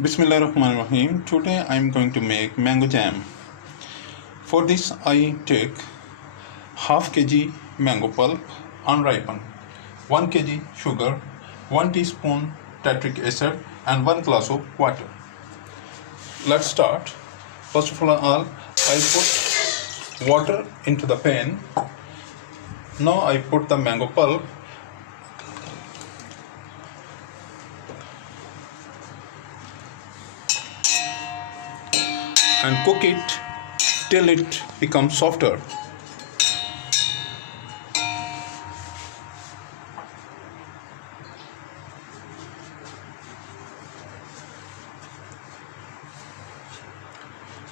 Bismillahirrahmanirrahim. Today I am going to make mango jam. For this I take half kg mango pulp unripened, 1 kg sugar, 1 teaspoon tartaric acid and 1 glass of water. Let's start. First of all I put water into the pan. Now I put the mango pulp and cook it till it becomes softer.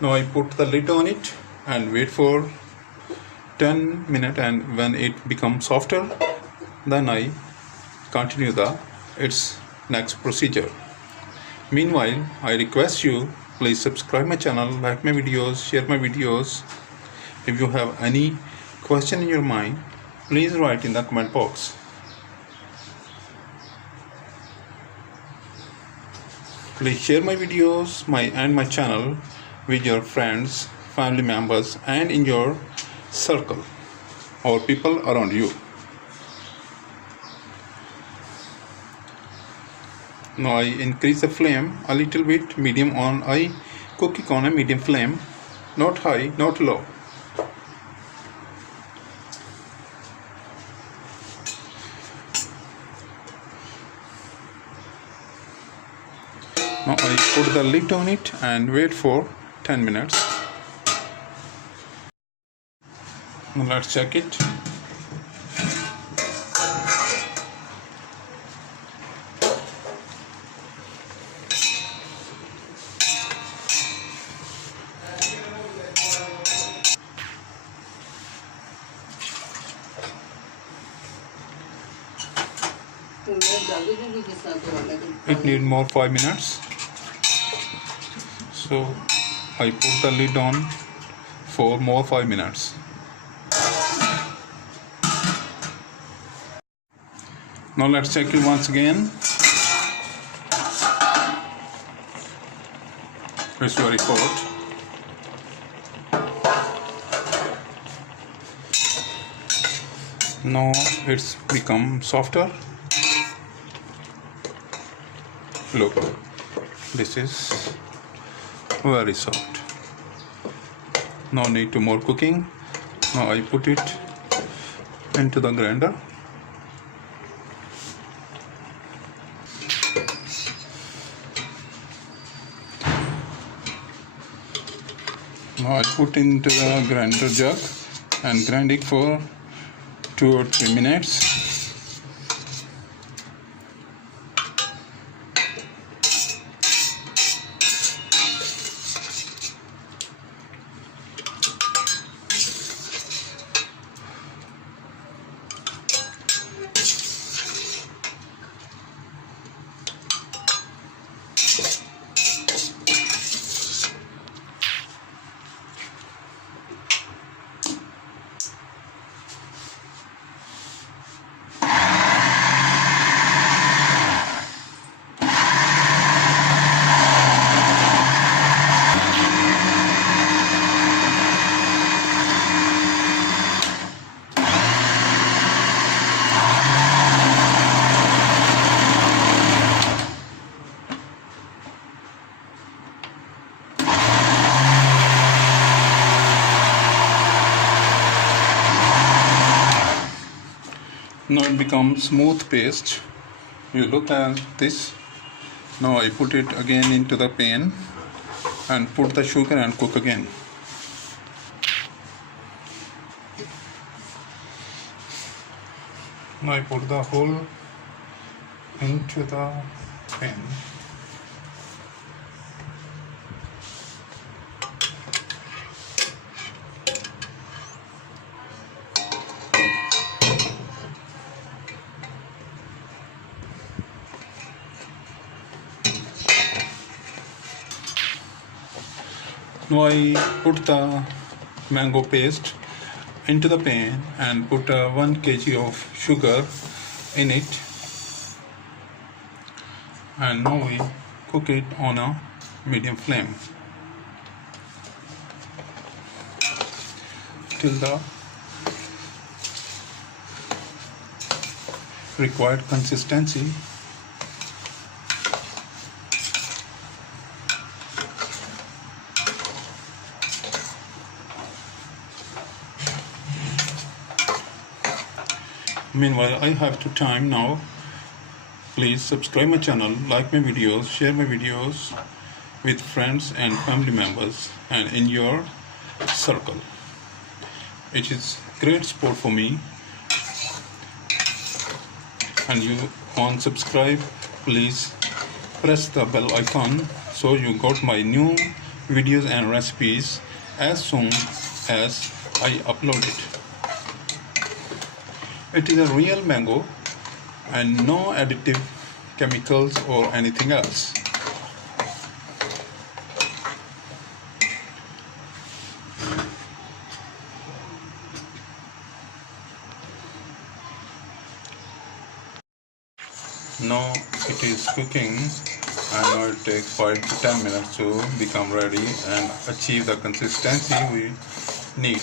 Now I put the lid on it and wait for 10 minutes, and when it becomes softer then I continue its next procedure. Meanwhile, I request you, please subscribe my channel, like my videos, share my videos. If you have any question in your mind, please write in the comment box. Please share my videos and my channel with your friends, family members and in your circle or people around you. Now I increase the flame a little bit, medium on. I cook it on a medium flame, not high, not low. Now I put the lid on it and wait for 10 minutes. Now let's check it. It needs more 5 minutes, so I put the lid on for more 5 minutes. Now let's check it once again. It's very hot. Now it's become softer. Look, this is very soft. No need to more cooking. Now I put it into the grinder. Now I put into the grinder jug and grind it for 2 or 3 minutes. Now it becomes smooth paste. You look at this. Now I put it again into the pan and put the sugar and cook again. Now I put the whole into the pan. Now I put the mango paste into the pan and put 1 kg of sugar in it, and now we cook it on a medium flame till the required consistency. Meanwhile, I have to time now. Please subscribe my channel, like my videos, share my videos with friends and family members and in your circle. It is great support for me. And you want subscribe, please press the bell icon so you got my new videos and recipes as soon as I upload it. It is a real mango and no additive chemicals or anything else. Now it is cooking and now it takes 5 to 10 minutes to become ready and achieve the consistency we need.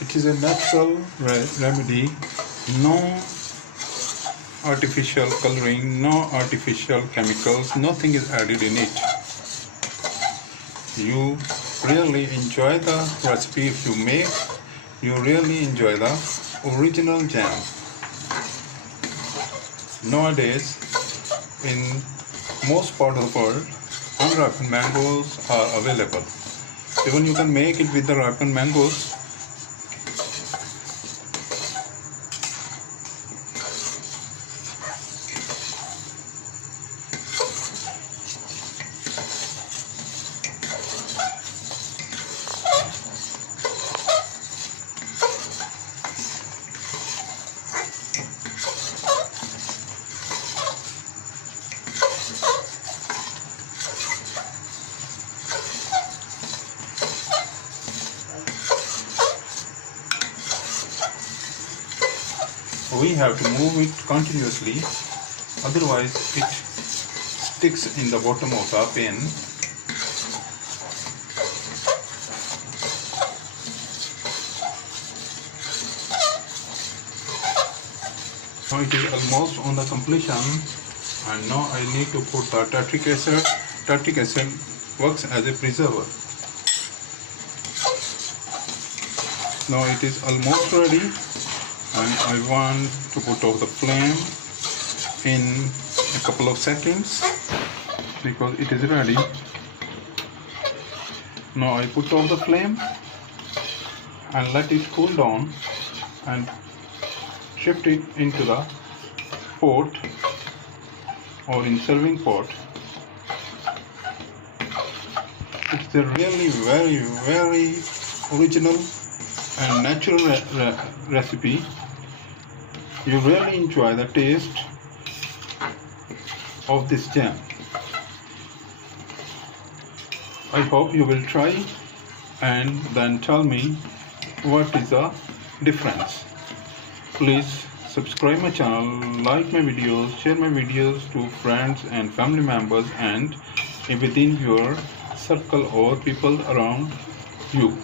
It is a natural remedy, no artificial coloring, no artificial chemicals, nothing is added in it. You really enjoy the recipe if you make, you really enjoy the original jam. Nowadays, in most part of the world, unripened mangoes are available. Even you can make it with the ripened mangoes. We have to move it continuously, otherwise it sticks in the bottom of the pan. Now it is almost on the completion and now I need to put the tartric acid. Tartric acid works as a preserver. Now it is almost ready. And I want to put off the flame in a couple of seconds because it is ready. Now I put off the flame and let it cool down and shift it into the pot or in serving pot. It's a really very original and natural recipe. You really enjoy the taste of this jam. I hope you will try and then tell me what is the difference. Please subscribe my channel, like my videos, share my videos to friends and family members and within your circle or people around you.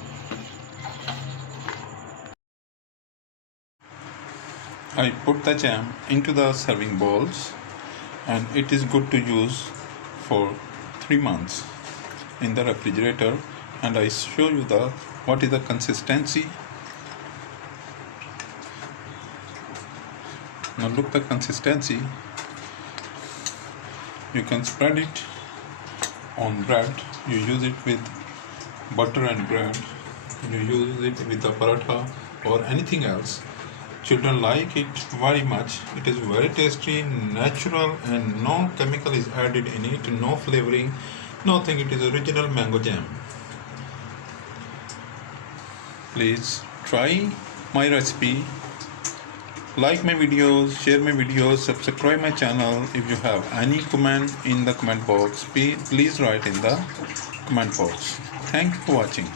I put the jam into the serving bowls and it is good to use for 3 months in the refrigerator, and I show you what is the consistency. Now look the consistency. You can spread it on bread, you use it with butter and bread, you use it with the paratha or anything else. Children like it very much. It is very tasty, natural and no chemical is added in it, no flavoring, nothing. It is original mango jam. Please try my recipe, like my videos, share my videos, subscribe my channel. If you have any comment in the comment box, please write in the comment box. Thank you for watching.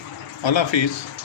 Allah Hafiz.